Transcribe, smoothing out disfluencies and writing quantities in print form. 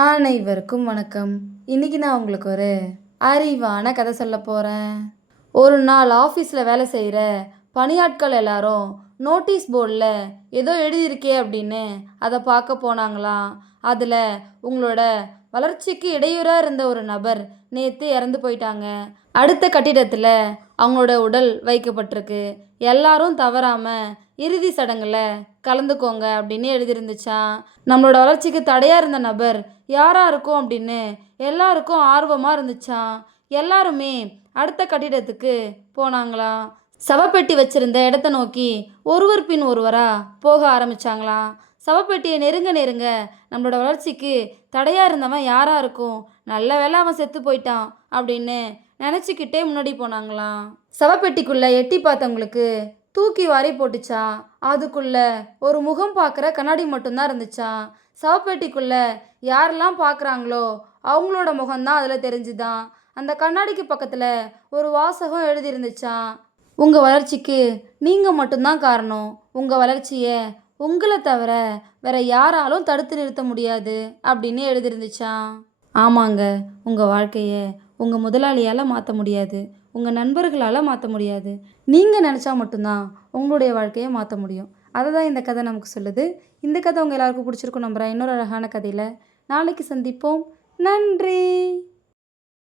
அனைவருக்கும் வணக்கம். இன்னைக்கு நான் உங்களுக்கு ஒரு அறிவான கதை சொல்ல போகிறேன். ஒரு நாள் ஆஃபீஸில் வேலை செய்கிற பணியாட்கள் எல்லாரும் நோட்டீஸ் போர்டில் ஏதோ எழுதியிருக்கே அப்படின்னு அதை பார்க்க போனாங்களாம். அதில் உங்களோட வளர்ச்சிக்கு இடையூறாக இருந்த ஒரு நபர் நேற்று இறந்து போயிட்டாங்க. அடுத்த கட்டிடத்தில் அவங்களோட உடல் வைக்கப்பட்டிருக்கு. எல்லாரும் தவறாமல் இறுதி சடங்கில் கலந்துக்கோங்க அப்படின்னு எழுதியிருந்துச்சான். நம்மளோட வளர்ச்சிக்கு தடையாக இருந்த நபர் யாராக இருக்கும் அப்படின்னு எல்லாருக்கும் ஆர்வமாக இருந்துச்சான். எல்லாருமே அடுத்த கட்டிடத்துக்கு போனாங்களாம். சவப்பெட்டி வச்சிருந்த இடத்த நோக்கி ஒருவர் பின் ஒருவராக போக ஆரம்பித்தாங்களாம். சவப்பெட்டியை நெருங்க நெருங்க நம்மளோட வளர்ச்சிக்கு தடையாக இருந்தவன் யாராக இருக்கும், நல்ல வேளை அவன் செத்து போயிட்டான் அப்படின்னு நினச்சிக்கிட்டே முன்னாடி போனாங்களாம். சவப்பெட்டிக்குள்ளே எட்டி பார்த்தவங்களுக்கு தூக்கி வாரி போட்டுச்சான். அதுக்குள்ள ஒரு முகம் பார்க்குற கண்ணாடி மட்டும்தான் இருந்துச்சான். சவப்பெட்டிக்குள்ள யாரெல்லாம் பார்க்குறாங்களோ அவங்களோட முகம்தான் அதில் தெரிஞ்சுதான். அந்த கண்ணாடிக்கு பக்கத்தில் ஒரு வாசகம் எழுதியிருந்துச்சான். உங்கள் வளர்ச்சிக்கு நீங்கள் மட்டும்தான் காரணம். உங்கள் வளர்ச்சியை உங்களை தவிர வேற யாராலும் தடுத்து நிறுத்த முடியாது அப்படின்னு எழுதியிருந்துச்சான். ஆமாங்க, உங்கள் வாழ்க்கையை உங்கள் முதலாளியால் மாற்ற முடியாது, உங்கள் நண்பர்களால் மாற்ற முடியாது. நீங்கள் நினச்சா மட்டும்தான் உங்களுடைய வாழ்க்கையை மாற்ற முடியும். அதை தான் இந்த கதை நமக்கு சொல்லுது. இந்த கதை உங்கள் எல்லாருக்கும் பிடிச்சிருக்கும் நம்புகிறேன். இன்னொரு அழகான கதையில் நாளைக்கு சந்திப்போம். நன்றி.